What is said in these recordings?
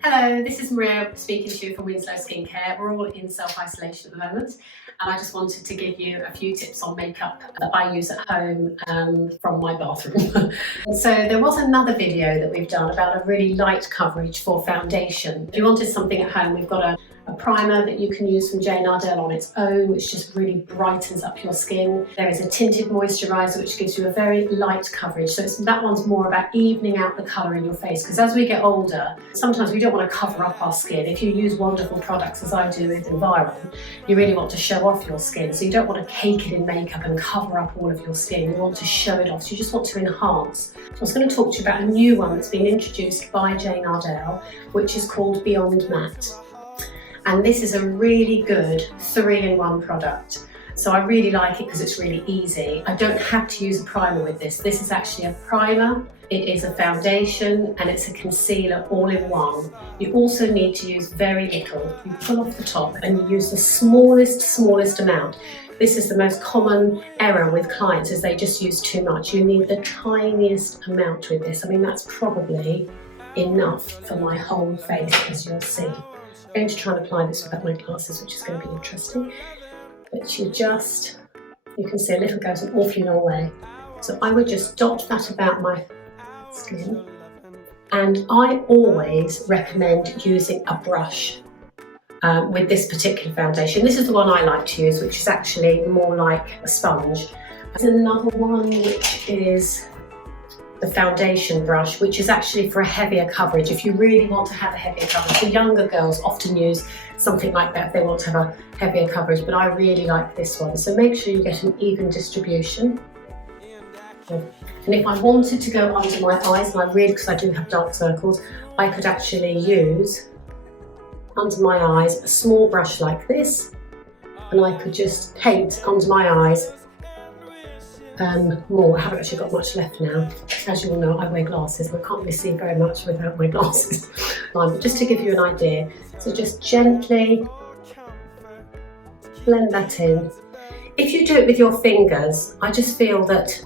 Hello, this is Maria speaking to you from Winslow Skincare. We're all in self-isolation at the moment, and I just wanted to give you a few tips on makeup that I use at home from my bathroom. And so there was another video that we've done about a really light coverage for foundation. If you wanted something at home, we've got a primer that you can use from Jane Iredale on its own, which just really brightens up your skin. There is a tinted moisturiser which gives you a very light coverage, so that one's more about evening out the colour in your face, because as we get older, sometimes we don't want to cover up our skin. If you use wonderful products, as I do with Environ, you really want to show off your skin, so you don't want to cake it in makeup and cover up all of your skin. You want to show it off, so you just want to enhance. I was going to talk to you about a new one that's been introduced by Jane Iredale, which is called Beyond Matte. And this is a really good 3-in-1 product. So I really like it because it's really easy. I don't have to use a primer with this. This is actually a primer, it is a foundation, and it's a concealer all in one. You also need to use very little. You pull off the top and you use the smallest amount. This is the most common error with clients, is they just use too much. You need the tiniest amount with this. I mean, that's probably enough for my whole face, as you'll see. I'm going to try and apply this without my glasses, which is going to be interesting. But you can see a little goes an awfully long way. So I would just dot that about my skin. And I always recommend using a brush with this particular foundation. This is the one I like to use, which is actually more like a sponge. There's another one which is the foundation brush, which is actually for a heavier coverage. If you really want to have a heavier coverage, the younger girls often use something like that if they want to have a heavier coverage, but I really like this one. So make sure you get an even distribution. And if I wanted to go under my eyes, and I really, because I do have dark circles, I could actually use under my eyes a small brush like this, and I could just paint under my eyes more. I haven't actually got much left now. As you all know, I wear glasses and I can't really see very much without my glasses. But just to give you an idea, so just gently blend that in. If you do it with your fingers, I just feel that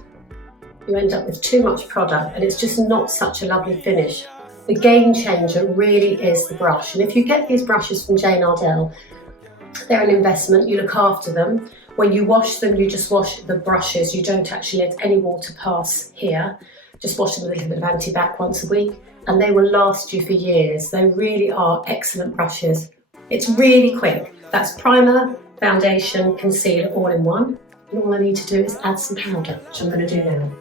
you end up with too much product and it's just not such a lovely finish. The game changer really is the brush. And if you get these brushes from Jane Iredale, they're an investment, you look after them. When you wash them, you just wash the brushes. You don't actually let any water pass here. Just wash them with a little bit of anti-bac once a week, and they will last you for years. They really are excellent brushes. It's really quick. That's primer, foundation, concealer, all in one. And all I need to do is add some powder, which I'm going to do now.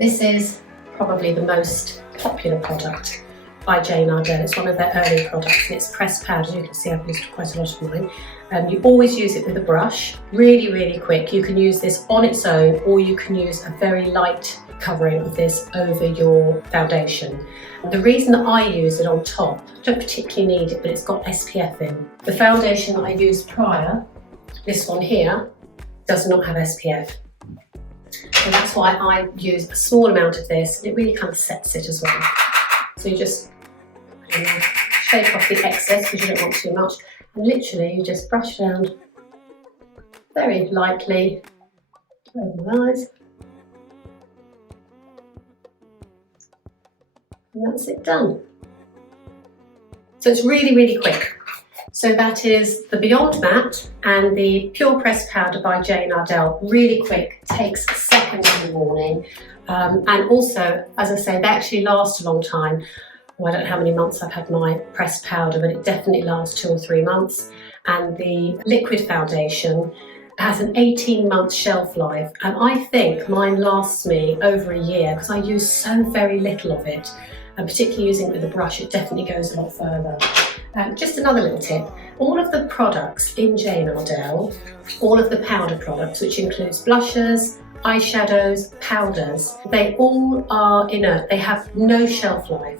This is probably the most popular product by Jane Iredale. It's one of their early products, and it's pressed powder. You can see I've used quite a lot of mine. You always use it with a brush, really quick. You can use this on its own, or you can use a very light covering of this over your foundation. The reason that I use it on top, I don't particularly need it, but it's got SPF in. The foundation that I used prior, this one here, does not have SPF. So that's why I use a small amount of this, and it really kind of sets it as well. So you just shake off the excess because you don't want too much, and literally you just brush around very lightly over the eyes, and that's it done. So it's really quick. So that is the Beyond Matte and the Pure Pressed Powder by Jane Iredale. Really quick, takes seconds in the morning. And also, as I say, they actually last a long time. Well, I don't know how many months I've had my pressed powder, but it definitely lasts 2 or 3 months. And the liquid foundation has an 18-month shelf life. And I think mine lasts me over a year because I use so very little of it. And particularly using it with a brush, it definitely goes a lot further. Just another little tip, all of the products in Jane Iredale, all of the powder products, which includes blushes, eyeshadows, powders, they all are inert. They have no shelf life.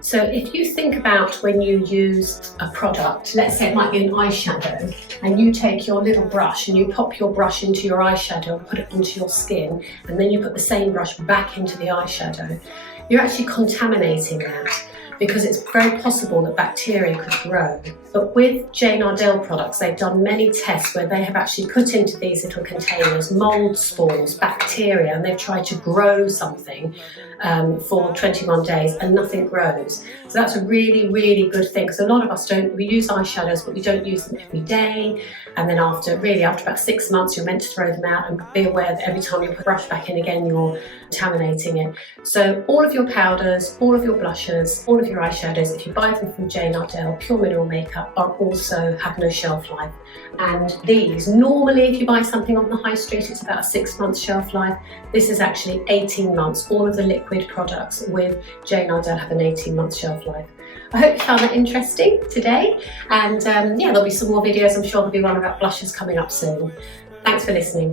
So if you think about when you use a product, let's say it might be an eyeshadow, and you take your little brush and you pop your brush into your eyeshadow and put it onto your skin, and then you put the same brush back into the eyeshadow, you're actually contaminating that. because it's very possible that bacteria could grow. But with Jane Iredale products, they've done many tests where they have actually put into these little containers mould spores, bacteria, and they've tried to grow something for 21 days and nothing grows. So that's a really, really good thing, because a lot of us we use eyeshadows, but we don't use them every day. And then after about 6 months, you're meant to throw them out, and be aware that every time you put brush back in again, you're contaminating it. So all of your powders, all of your blushes, all of your eyeshadows, if you buy them from Jane Iredale Pure Mineral Makeup, have no shelf life. And these, normally if you buy something on the high street, it's about a 6 month shelf life. This is actually 18 months. All of the liquid products with Jane Iredale have an 18-month shelf life. I hope you found that interesting today. And yeah, there'll be some more videos. I'm sure there'll be one about blushes coming up soon. Thanks for listening.